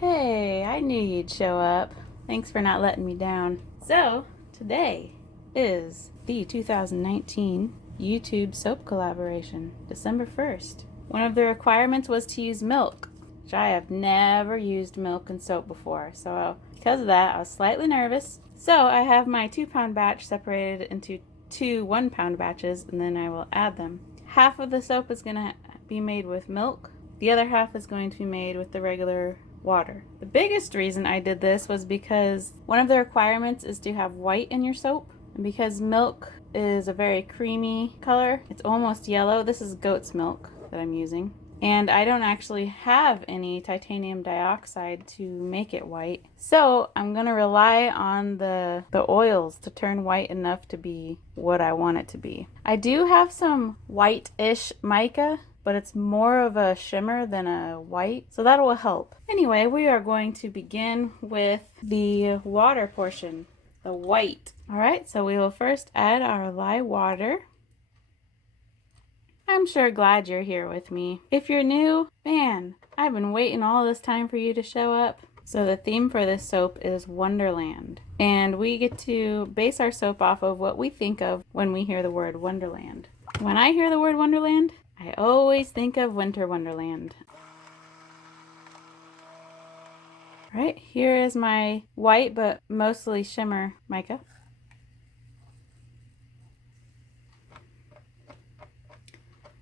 Hey, I knew you'd show up. Thanks for not letting me down. So, today is the 2019 YouTube soap collaboration, December 1st. One of the requirements was to use milk, which I have never used milk in soap before. So, because of that, I was slightly nervous. So, I have my 2-pound batch separated into two 1-pound batches, and then I will add them. Half of the soap is going to be made with milk. The other half is going to be made with the regular water. The biggest reason I did this was because one of the requirements is to have white in your soap, and because milk is a very creamy color, it's almost yellow. This is goat's milk that I'm using, and I don't actually have any titanium dioxide to make it white, so I'm gonna rely on the oils to turn white enough to be what I want it to be. I do have some white-ish mica, but it's more of a shimmer than a white, so that will help. Anyway, we are going to begin with the water portion, the white. All right, so we will first add our lye water. I'm sure glad you're here with me. If you're new, man, I've been waiting all this time for you to show up. So the theme for this soap is Wonderland, and we get to base our soap off of what we think of when we hear the word Wonderland. When I hear the word Wonderland, I always think of Winter Wonderland. All right, here is my white but mostly shimmer mica.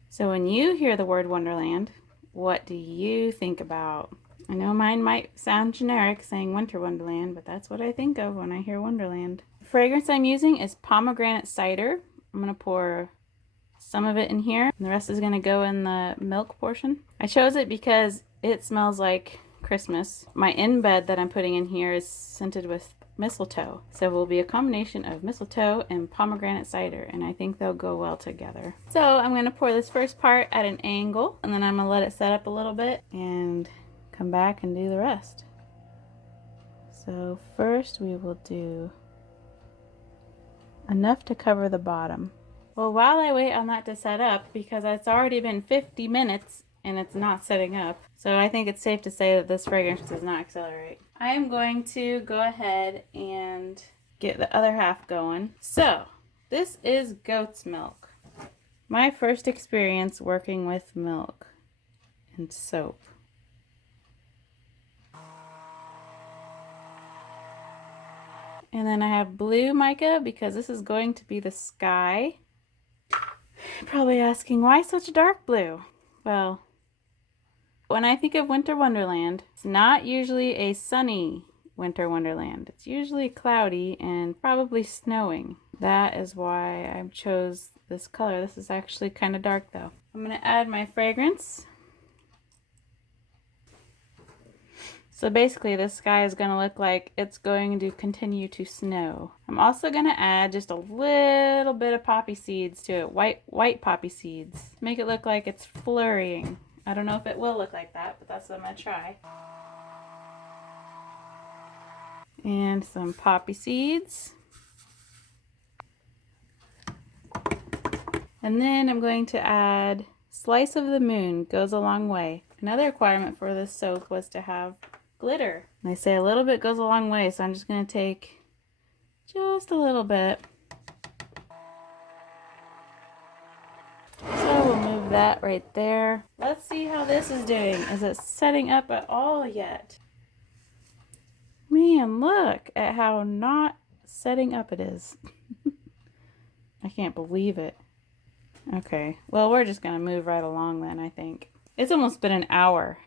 So when you hear the word Wonderland, what do you think about? I know mine might sound generic saying Winter Wonderland, but that's what I think of when I hear Wonderland. The fragrance I'm using is Pomegranate Cider. I'm going to pour some of it in here, and the rest is going to go in the milk portion. I chose it because it smells like Christmas. My Embed that I'm putting in here is scented with mistletoe, so it will be a combination of mistletoe and pomegranate cider, and I think they'll go well together. So I'm going to pour this first part at an angle, and then I'm going to let it set up a little bit and come back and do the rest. So first we will do enough to cover the bottom. Well, while I wait on that to set up, because it's already been 50 minutes and it's not setting up, so I think it's safe to say that this fragrance does not accelerate. I am going to go ahead and get the other half going. So, this is goat's milk. My first experience working with milk and soap. And then I have blue mica because this is going to be the sky. Probably asking, why such dark blue? Well, when I think of Winter Wonderland, it's not usually a sunny Winter Wonderland. It's usually cloudy and probably snowing. That is why I chose this color. This is actually kind of dark though. I'm going to add my fragrance. So basically this sky is going to look like it's going to continue to snow. I'm also going to add just a little bit of poppy seeds to it, white poppy seeds, to make it look like it's flurrying. I don't know if it will look like that, but that's what I'm going to try. And some poppy seeds. And then I'm going to add Slice of the Moon, goes a long way. Another requirement for this soap was to have glitter. They say a little bit goes a long way, so I'm just going to take just a little bit. So we'll move that right there. Let's see how this is doing. Is it setting up at all yet? Man, look at how not setting up it is. I can't believe it. Okay, well, we're just going to move right along then, I think. It's almost been an hour,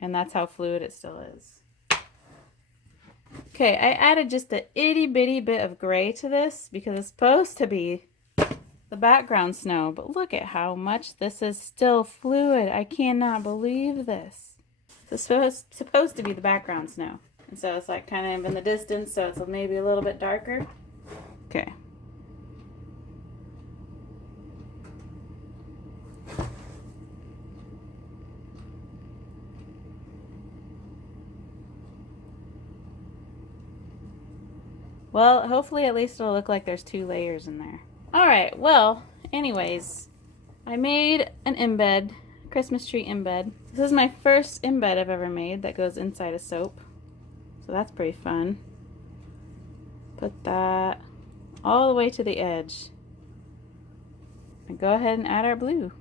and that's how fluid it still is. Okay, I added just a itty bitty bit of gray to this because it's supposed to be the background snow, but look at how much this is still fluid. I cannot believe this. It's supposed to be the background snow, and so it's like kind of in the distance, so it's maybe a little bit darker. Okay. Well, hopefully at least it'll look like there's 2 layers in there. Alright, well, anyways, I made an embed Christmas tree embed. This is my first embed I've ever made that goes inside a soap. So that's pretty fun. Put that all the way to the edge. And go ahead and add our blue.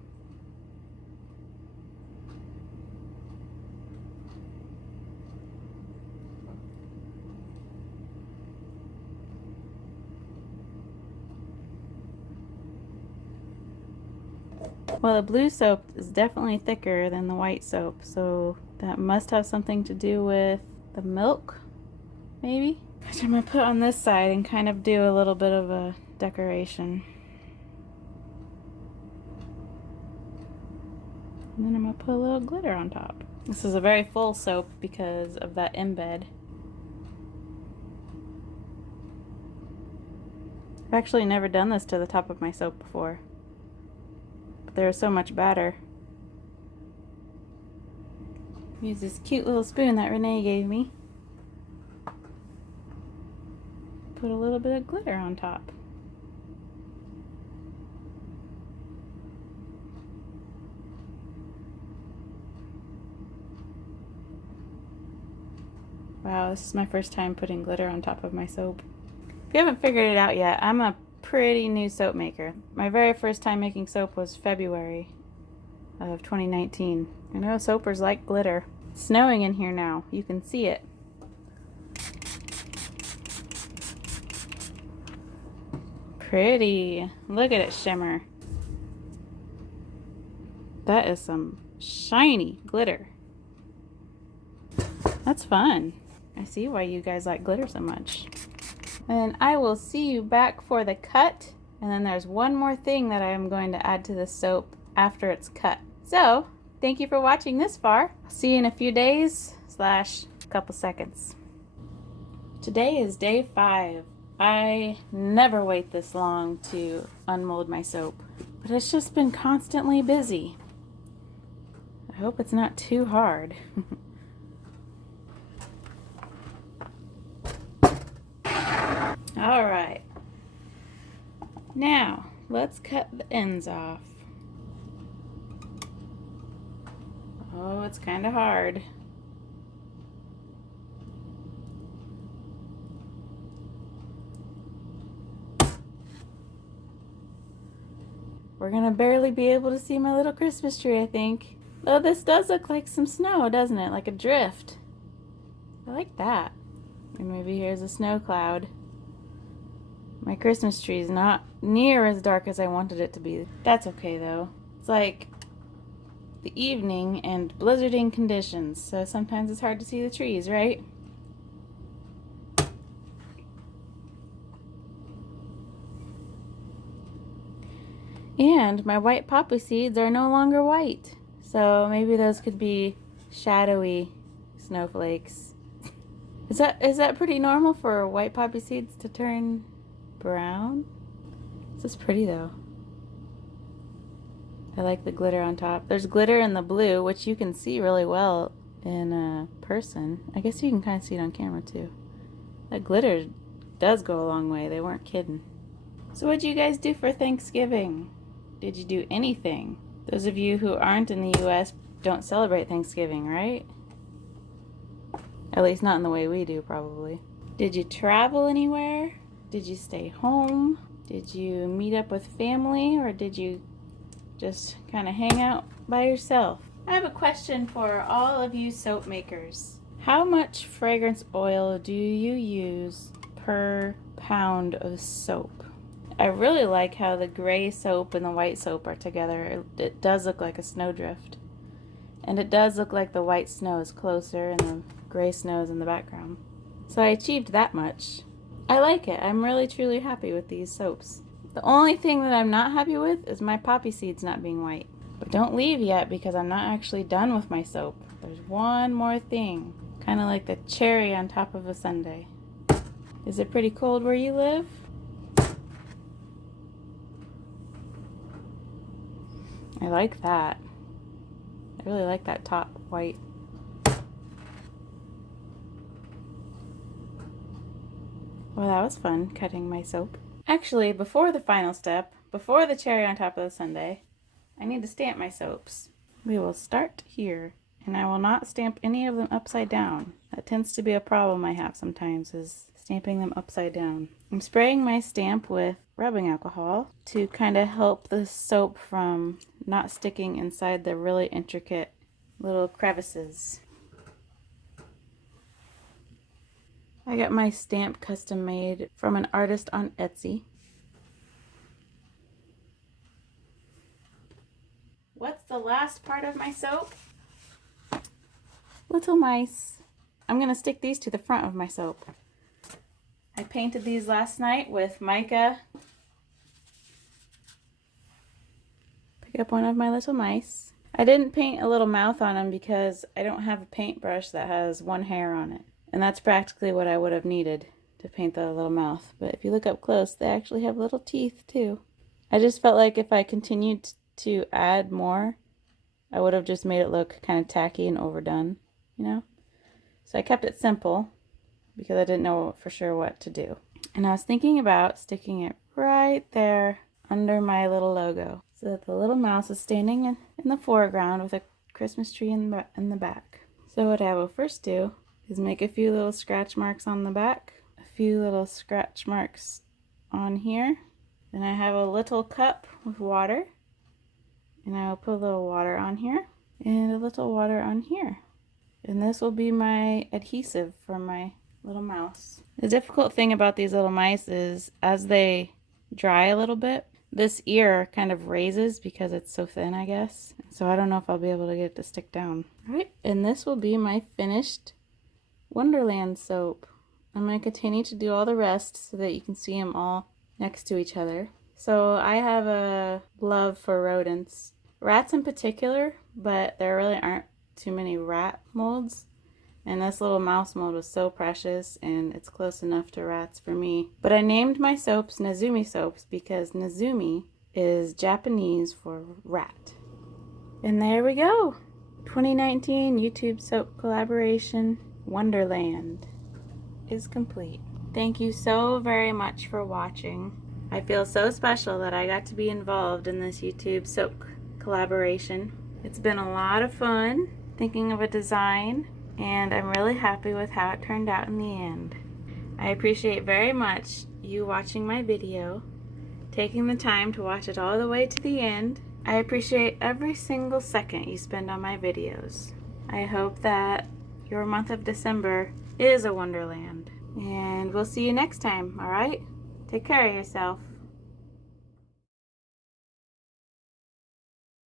Well, the blue soap is definitely thicker than the white soap, so that must have something to do with the milk, maybe? Which I'm going to put on this side and kind of do a little bit of a decoration. And then I'm going to put a little glitter on top. This is a very full soap because of that embed. I've actually never done this to the top of my soap before. There's so much batter. Use this cute little spoon that Renee gave me. Put a little bit of glitter on top. Wow, this is my first time putting glitter on top of my soap. If you haven't figured it out yet, I'm a pretty new soap maker. My very first time making soap was February of 2019. I know soapers like glitter. It's snowing in here now. You can see it. Pretty. Look at it shimmer. That is some shiny glitter. That's fun. I see why you guys like glitter so much. And I will see you back for the cut. And then there's one more thing that I am going to add to the soap after it's cut. So, thank you for watching this far. I'll see you in a few days / couple seconds. Today is day 5. I never wait this long to unmold my soap, but it's just been constantly busy. I hope it's not too hard. All right, now let's cut the ends off. Oh, it's kind of hard. We're gonna barely be able to see my little Christmas tree, I think. Oh, this does look like some snow, doesn't it? Like a drift. I like that. And maybe here's a snow cloud. My Christmas tree is not near as dark as I wanted it to be. That's okay though. It's like the evening and blizzarding conditions, so sometimes it's hard to see the trees, right? And my white poppy seeds are no longer white, so maybe those could be shadowy snowflakes. Is that pretty normal for white poppy seeds to turn brown? This is pretty though. I like the glitter on top. There's glitter in the blue, which you can see really well in person. I guess you can kind of see it on camera too. That glitter does go a long way. They weren't kidding. So what'd you guys do for Thanksgiving? Did you do anything? Those of you who aren't in the US don't celebrate Thanksgiving, right? At least not in the way we do, probably. Did you travel anywhere? Did you stay home? Did you meet up with family, or did you just kind of hang out by yourself? I have a question for all of you soap makers. How much fragrance oil do you use per pound of soap? I really like how the gray soap and the white soap are together. It does look like a snowdrift. And it does look like the white snow is closer and the gray snow is in the background. So I achieved that much. I like it. I'm really truly happy with these soaps. The only thing that I'm not happy with is my poppy seeds not being white. But don't leave yet because I'm not actually done with my soap. There's one more thing. Kind of like the cherry on top of a sundae. Is it pretty cold where you live? I like that. I really like that top white. Well, that was fun, cutting my soap. Actually, before the final step, before the cherry on top of the sundae, I need to stamp my soaps. We will start here, and I will not stamp any of them upside down. That tends to be a problem I have sometimes, is stamping them upside down. I'm spraying my stamp with rubbing alcohol to kind of help the soap from not sticking inside the really intricate little crevices. I got my stamp custom made from an artist on Etsy. What's the last part of my soap? Little mice. I'm going to stick these to the front of my soap. I painted these last night with Mica. Pick up one of my little mice. I didn't paint a little mouth on them because I don't have a paintbrush that has one hair on it. And that's practically what I would have needed to paint the little mouth. But if you look up close, they actually have little teeth too. I just felt like if I continued to add more, I would have just made it look kind of tacky and overdone, you know? So I kept it simple because I didn't know for sure what to do. And I was thinking about sticking it right there under my little logo so that the little mouse is standing in the foreground with a Christmas tree in the back. So what I will first do is make a few little scratch marks on the back, a few little scratch marks on here. Then I have a little cup with water, and I will put a little water on here and a little water on here. And this will be my adhesive for my little mouse. The difficult thing about these little mice is as they dry a little bit, this ear kind of raises because it's so thin, I guess. So I don't know if I'll be able to get it to stick down. All right, and this will be my finished Wonderland soap. I'm going to continue to do all the rest so that you can see them all next to each other. So I have a love for rodents, rats in particular, but there really aren't too many rat molds. And this little mouse mold was so precious, and it's close enough to rats for me. But I named my soaps Nezumi soaps because Nezumi is Japanese for rat. And there we go. 2019 YouTube soap collaboration Wonderland is complete. Thank you so very much for watching. I feel so special that I got to be involved in this YouTube soap collaboration. It's been a lot of fun thinking of a design, and I'm really happy with how it turned out in the end. I appreciate very much you watching my video, taking the time to watch it all the way to the end. I appreciate every single second you spend on my videos. I hope that your month of December is a wonderland. And we'll see you next time, alright? Take care of yourself.